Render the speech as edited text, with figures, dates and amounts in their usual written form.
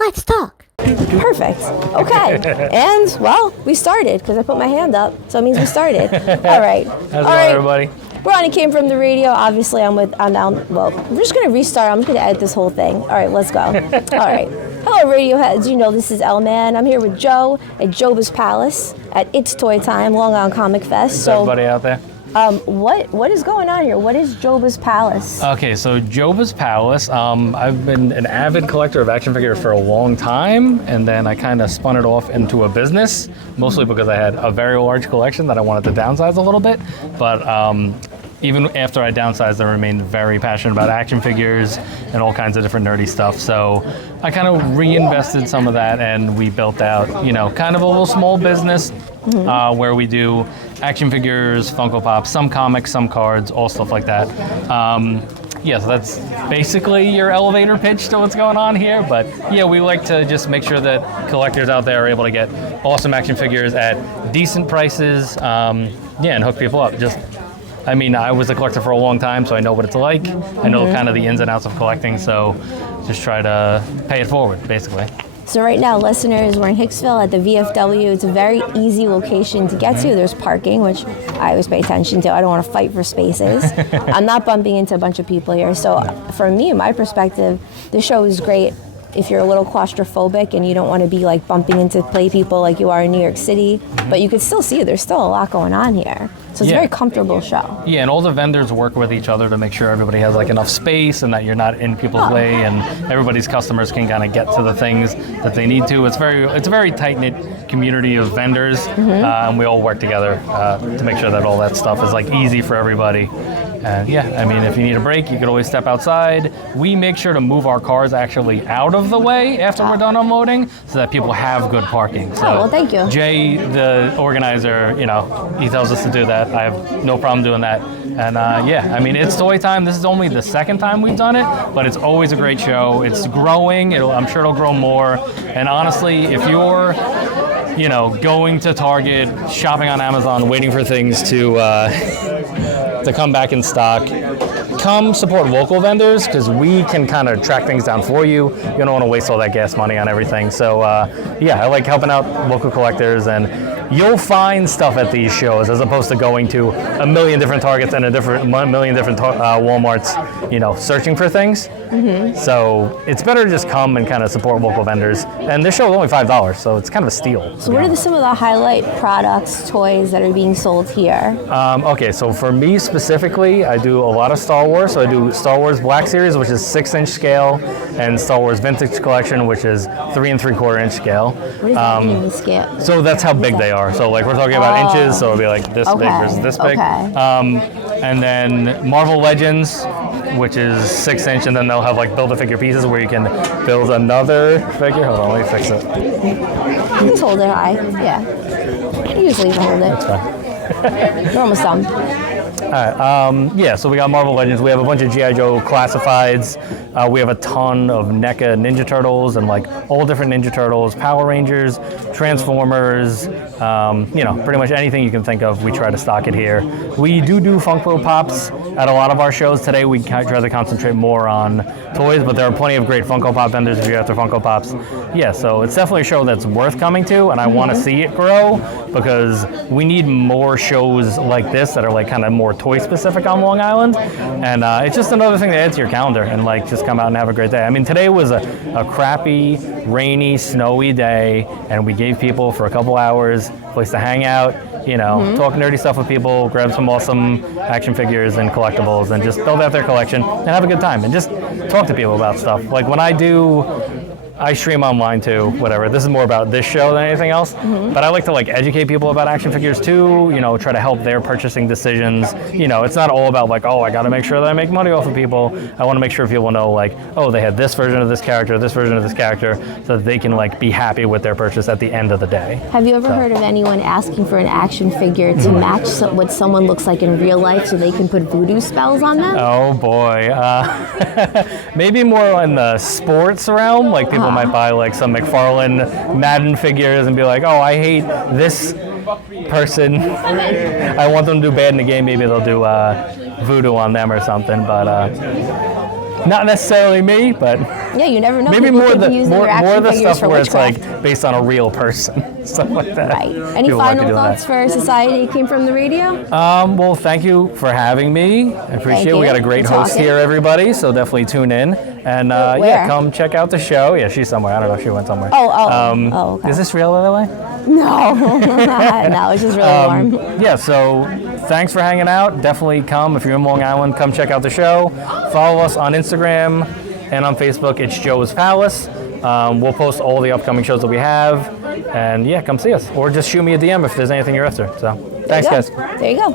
Let's talk. Perfect. Okay. And, well, we started because I put my hand up, so it means we started. All right. How's it going, everybody? Ronnie came from the radio. Obviously, I'm down. Well, we're just going to restart. I'm just going to edit this whole thing. All right, let's go. All right. Hello, Radioheads. You know this is L-Man. I'm here with Joe at Joebba's Palace at It's Toy Time, Long Island Comic Fest. So, everybody out there? What is going on here? What is Joebba's Palace? Okay, so Joebba's Palace, I've been an avid collector of action figures for a long time, and then I kind of spun it off into a business, mostly because I had a very large collection that I wanted to downsize a little bit, but even after I downsized, I remained very passionate about action figures and all kinds of different nerdy stuff. So I kind of reinvested some of that, and we built out, you know, kind of a little small business where we do action figures, Funko Pops, some comics, some cards, all stuff like that. Yeah, so that's basically your elevator pitch to what's going on here. But yeah, we like to just make sure that collectors out there are able to get awesome action figures at decent prices. Yeah, and hook people up. I mean, I was a collector for a long time, so I know what it's like. I know kind of the ins and outs of collecting, so just try to pay it forward, basically. So right now, listeners, we're in Hicksville at the VFW. It's a very easy location to get to. There's parking, which I always pay attention to. I don't want to fight for spaces. I'm not bumping into a bunch of people here. So for me, my perspective, this show is great if you're a little claustrophobic and you don't want to be like bumping into play people like you are in New York City. But you can still see there's still a lot going on here. So it's a very comfortable show. Yeah, and all the vendors work with each other to make sure everybody has like enough space and that you're not in people's way, and everybody's customers can kind of get to the things that they need to. It's a very tight-knit community of vendors, and we all work together to make sure that all that stuff is like easy for everybody. And yeah, I mean, if you need a break, you could always step outside. We make sure to move our cars actually out of the way after we're done unloading so that people have good parking. So well, thank you. Jay, the organizer, you know, he tells us to do that. I have no problem doing that. And yeah, I mean, it's Toy Time. This is only the second time we've done it, but it's always a great show. It's growing. I'm sure it'll grow more. And honestly, if you're, you know, going to Target, shopping on Amazon, waiting for things to come back in stock, come support local vendors because we can kind of track things down for you. You don't want to waste all that gas money on everything. So yeah, I like helping out local collectors, and you'll find stuff at these shows as opposed to going to a million different Targets and a million different Walmarts, you know, searching for things. So it's better to just come and kind of support local vendors. And this show is only $5, so it's kind of a steal. So what are some of the highlight products, toys that are being sold here? Okay, so for me specifically, I do a lot of Star Wars. So I do Star Wars Black Series, which is 6-inch scale, and Star Wars Vintage Collection, which is 3 3/4-inch scale. What does that mean, the scale? So that's how big they are. So like we're talking about inches, so it'll be like this big versus this big. And then Marvel Legends, which is 6-inch, and then they'll have like build-a-figure pieces where you can build another figure. Hold on, let me fix it. Just hold it high. Yeah. Usually you hold it. That's fine. We're almost done. All right. Yeah, so we got Marvel Legends. We have a bunch of G.I. Joe classifieds. We have a ton of NECA Ninja Turtles and like all different Ninja Turtles, Power Rangers, Transformers, you know, pretty much anything you can think of, we try to stock it here. We do Funko Pops at a lot of our shows. Today we try to concentrate more on toys, but there are plenty of great Funko Pop vendors if you're after Funko Pops. Yeah, so it's definitely a show that's worth coming to, and I want to see it grow because we need more shows like this that are like kind of more toy specific on Long Island, and it's just another thing to add to your calendar and like just come out and have a great day. I mean, today was a crappy, rainy, snowy day, and we gave people for a couple hours a place to hang out, you know, talk nerdy stuff with people, grab some awesome action figures and collectibles, and just build out their collection and have a good time and just talk to people about stuff. Like when I stream online too, whatever. This is more about this show than anything else. But I like to like educate people about action figures too, you know, try to help their purchasing decisions. You know, it's not all about like, oh, I got to make sure that I make money off of people. I want to make sure people know like, oh, they had this version of this character, so that they can like be happy with their purchase at the end of the day. Have you ever heard of anyone asking for an action figure to match what someone looks like in real life so they can put voodoo spells on them? Oh boy. Maybe more in the sports realm, like people might buy like some McFarlane Madden figures and be like, oh, I hate this person. I want them to do bad in the game. Maybe they'll do voodoo on them or something. But Not necessarily me, but Yeah, you never know. maybe People more could the be using more, their more action the figures stuff for where it's witchcraft. like based on a real person, stuff like that. Right. Any People like to final do thoughts that. for society came from the radio? Well, thank you for having me. I appreciate it. We you. got a great Good host talking. here, everybody. So definitely tune in and yeah, Where? come check out the show. Yeah, she's somewhere. I don't know if she went somewhere. Oh, okay. Is this real, by the way? No, no, it's just really warm. Yeah, so thanks for hanging out. Definitely come. If you're in Long Island, come check out the show. Follow us on Instagram and on Facebook. It's Joe's Palace. We'll post all the upcoming shows that we have. And yeah, come see us. Or just shoot me a DM if there's anything you're after. So thanks, guys. There you go.